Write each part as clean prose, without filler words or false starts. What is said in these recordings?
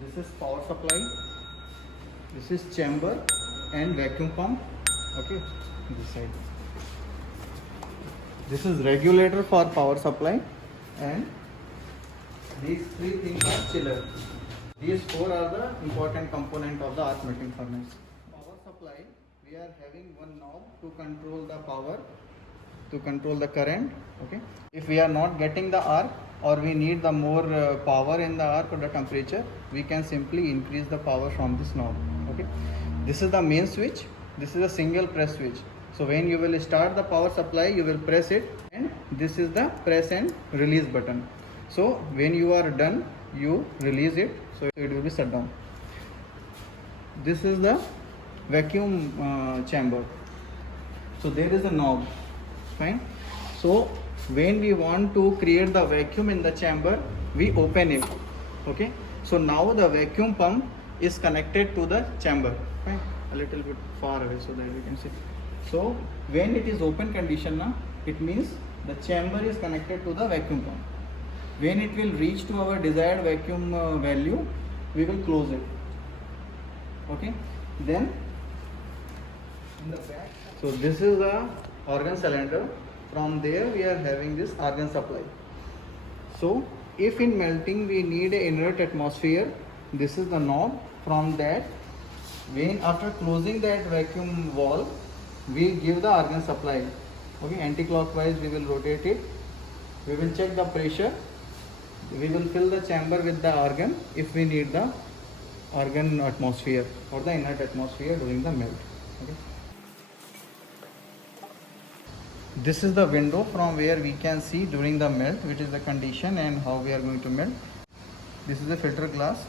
This is power supply. This is chamber and vacuum pump. Okay, this side. This is regulator for power supply, and these three things are chiller. These four are the important component of the arc melting furnace. Power supply, we are having one knob to control the power, to control the current. Okay, if we are not getting the arc or we need the more power in the arc or the temperature, we can simply increase the power from this knob. Okay, this is the main switch. This is a single press switch. So when you will start the power supply, you will press it, and this is the press and release button. So when you are done, you release it, so it will be shut down. This is the vacuum chamber. So there is a knob, fine. So when we want to create the vacuum in the chamber, we open it. Okay, so now the vacuum pump is connected to the chamber, fine. A little bit far away so that we can see. So when it is open condition now, it means the chamber is connected to the vacuum pump. When it will reach to our desired vacuum value, we will close it. Okay, then in the back, so this is the organ cylinder. From there we are having this argon supply. So if in melting we need a inert atmosphere, this is the knob. From that, when after closing that vacuum valve, we give the argon supply. Okay, anti-clockwise we will rotate it. We will check the pressure. We will fill the chamber with the argon if we need the argon atmosphere or the inert atmosphere during the melt. Okay. This is the window from where we can see during the melt which is the condition and how we are going to melt. This is the filter glass.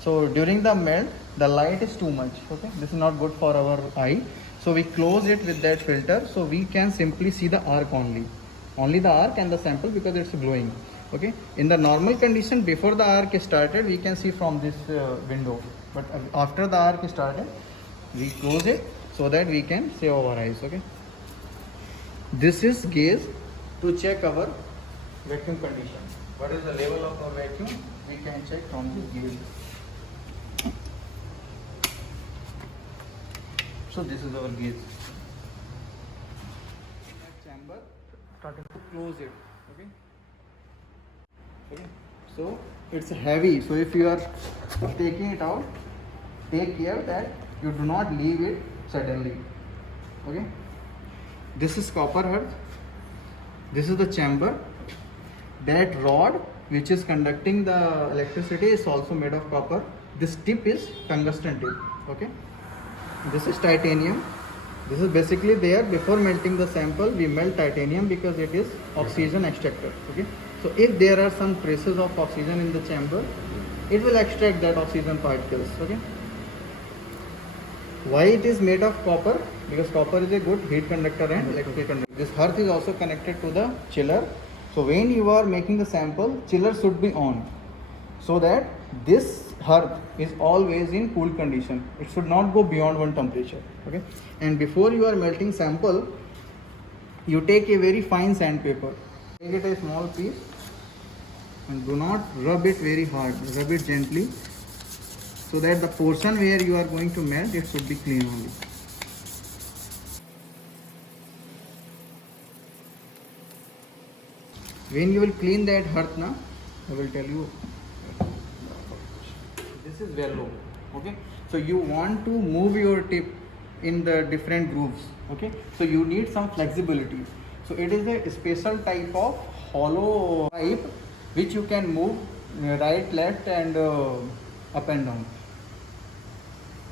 So during the melt, the light is too much. Okay, this is not good for our eye. So we close it with that filter, so we can simply see the arc only the arc and the sample because it's glowing. Okay, in the normal condition before the arc started, we can see from this window, but after the arc started, we close it so that we can save our eyes. Okay, this is gauge to check our vacuum condition. What is the level of our vacuum? We can check from this gauge. So this is our gauge. Chamber, started to close it. Okay. Okay. So it's heavy. So if you are taking it out, take care that you do not leave it suddenly. Okay. This is copper hearth. This is the chamber. That rod which is conducting the electricity is also made of copper. This tip is tungsten tip. Okay. This is titanium. This is basically there before melting the sample. We melt titanium because it is oxygen extractor. Okay. So if there are some traces of oxygen in the chamber, it will extract that oxygen particles. Okay. Why it is made of copper? Because copper is a good heat conductor and electrical conductor. This hearth is also connected to the chiller. So when you are making the sample, chiller should be on, so that this hearth is always in cool condition. It should not go beyond one temperature. Okay. And before you are melting sample, you take a very fine sandpaper. Take it a small piece and do not rub it very hard. Rub it gently so that the portion where you are going to melt, it should be clean only. When you will clean that hearth now, I will tell you. This is vello. Okay. So you want to move your tip in the different grooves. Okay. So you need some flexibility. So it is a special type of hollow pipe which you can move right, left, and up and down.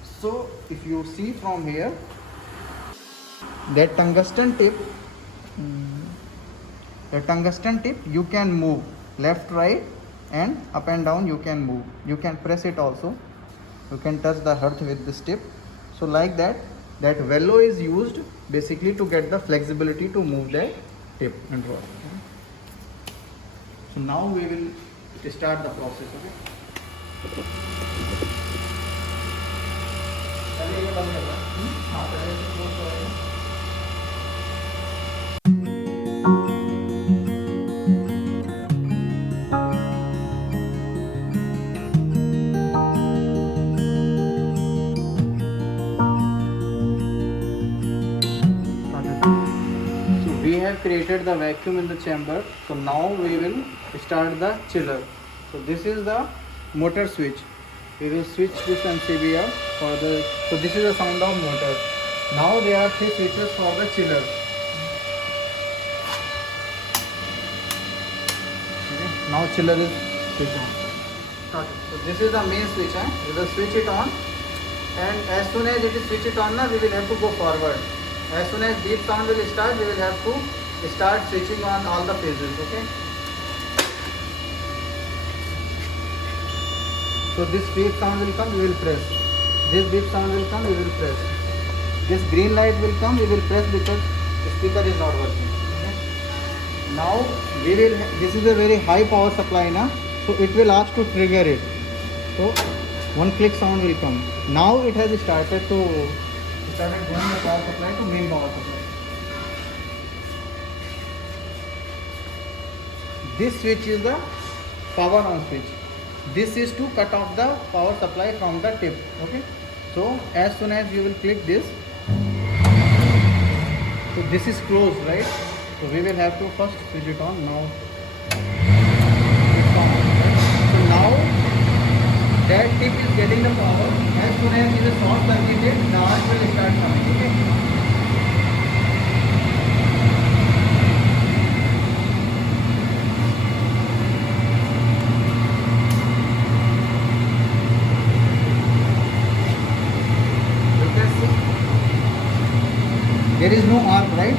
So if you see from here, that tungsten tip, you can move left, right, and up and down. You can move. You can press it also. You can touch the hearth with this tip. So like that, that vello is used basically to get the flexibility to move that tip and rod. So now we will start the process. Okay. have created the vacuum in the chamber. So now we will start the chiller. So this is the motor switch. We will switch this MCB off for the. So this is the sound of motor. Now there are 3 switches for the chiller. Okay. Now chiller is switched on. So this is the main switch. We will switch it on, and as soon as it is switched on, we will have to go forward. As soon as beep sound will start, we will have to start switching on all the phases. Okay. So this beep sound will come, we will press. This beep sound will come, we will press. This green light will come, we will press because the speaker is not working. Okay. Now we will. This is a very high power supply now, so it will ask to trigger it. So one click sound will come. Now it has started going the power supply to main power supply. This switch is the power on switch. This is to cut off the power supply from the tip. Okay. So as soon as you will click this, so this is closed, right? So we will have to first switch it on. Now it's on. So now that tip is getting the power. As soon as it is short circuited, the arc will start coming. Okay. There is no arc, right?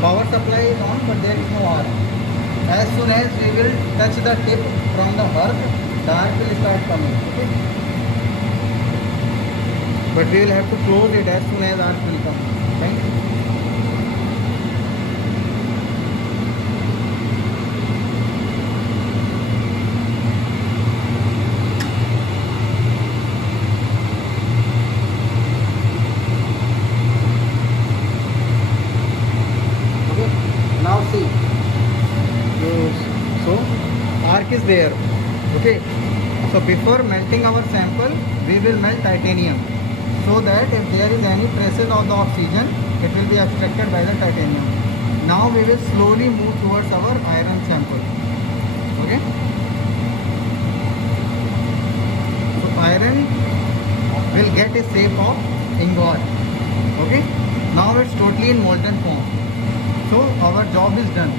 Power supply is on, but there is no arc. As soon as we will touch the tip from the arc will start coming. Okay? But we will have to close it as soon as arc will come. Right? Now see, so arc is there. Okay, so before melting our sample, we will melt titanium, so that if there is any traces of the oxygen, it will be extracted by the titanium. Now we will slowly move towards our iron sample. Okay, so iron will get a shape of ingot. Okay, now it's totally in molten form. So our job is done.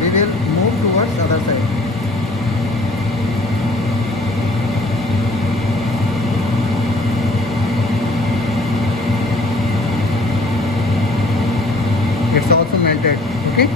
We will move towards other side. It's also melted. Okay.